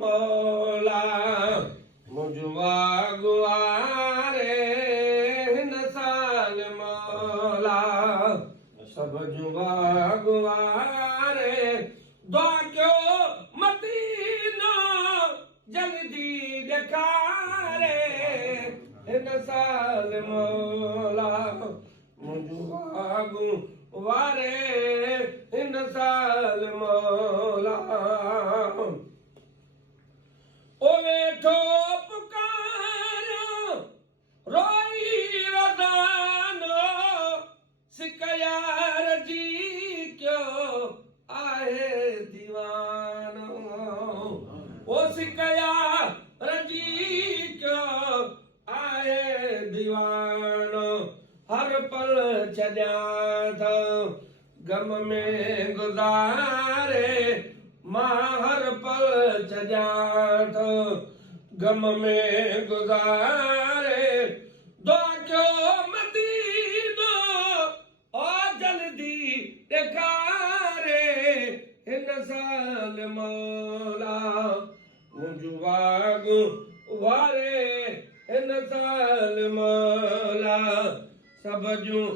मौला मुझवा गुआरे हिन साल मौला सब जुआ गुआरे दुआ कयो मदीनो जल्दी ॾेखारे हिन साल मौला मुझवा गुआरे हिन साल मौला ओ वेठो पुकारियो रोई रदानो सिकयार जी क्यों आहे दीवानो ओ सिकयार जी क्यों आहे दीवानो हर पल छॾिया थो गम में गुज़ारे मां हर पल छॾिया थो गम में गुज़ारे दुआ कयो मदीनो ओ जल्दी ॾेखारे हिन साल मौला मुझवा गुआरे हिन साल मौला सब जूं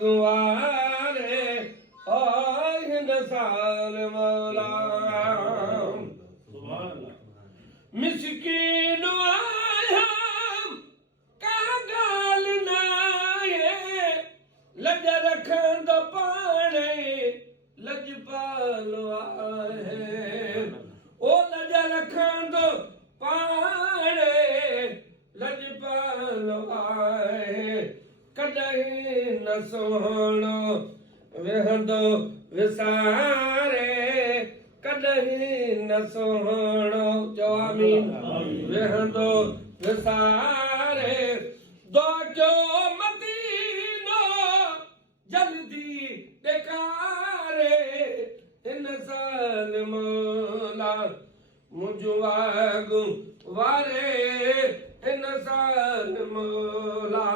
गुआरे ओ हिन साल मौला मिस्कीन आहियां का ॻाल्हि नाहे लज रखंदो पाणे लजपालो आहे ओ लज रखंदो पाणे लजपालो आहे कॾहिं न सुहिणो वेहंदो विसारे कॾहिं न सुहिणो चवामी वेहंदो विसारे दुआ कयो मदीनो जल्दी ॾेखारे हिन साल मौला मुझवा गुआरे हिन साल मौला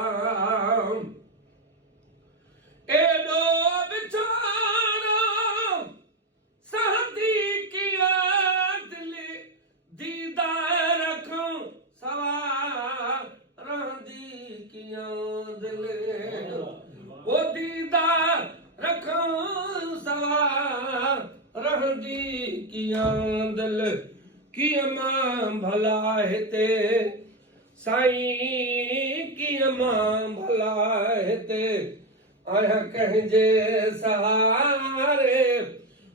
एॾो बिछारो सहदी किया दिल दीदार रखूं सवा रहंदी किया दिल ओ दीदार रखूं सवा रहंदी किया दिल कीअं मां भला हिते साईं कीअं मां भला हिते आहियां कंहिंजे सहारे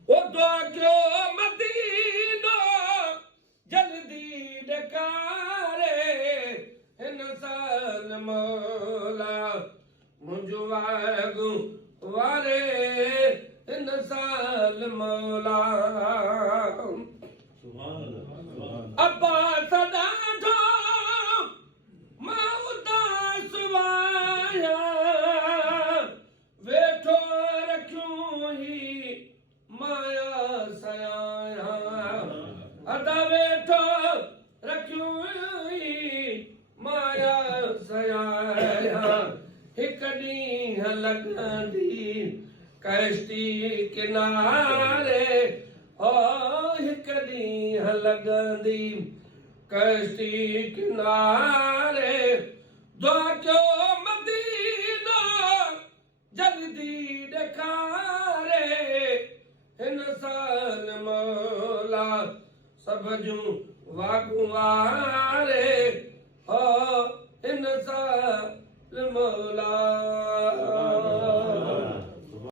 ओ दुआ कयो मदीनो जल्दी ॾेखारे हिन साल मौला मुझवा गुआरे हिन साल मौला अब्बा सदा मां उदास वाया वेठो रखूं ही माया सयाया अदा वेठो रखूं ही माया सयाया हिक ॾींहुं लॻंदी कश्ती किनारे ओ हिक ॾींहुं लॻंदी कश्ती किनारे दुआ कयो मदीनो जल्दी ॾेखारे हिन साल मौला सब जूं गुआरे ओ हिन साल मौला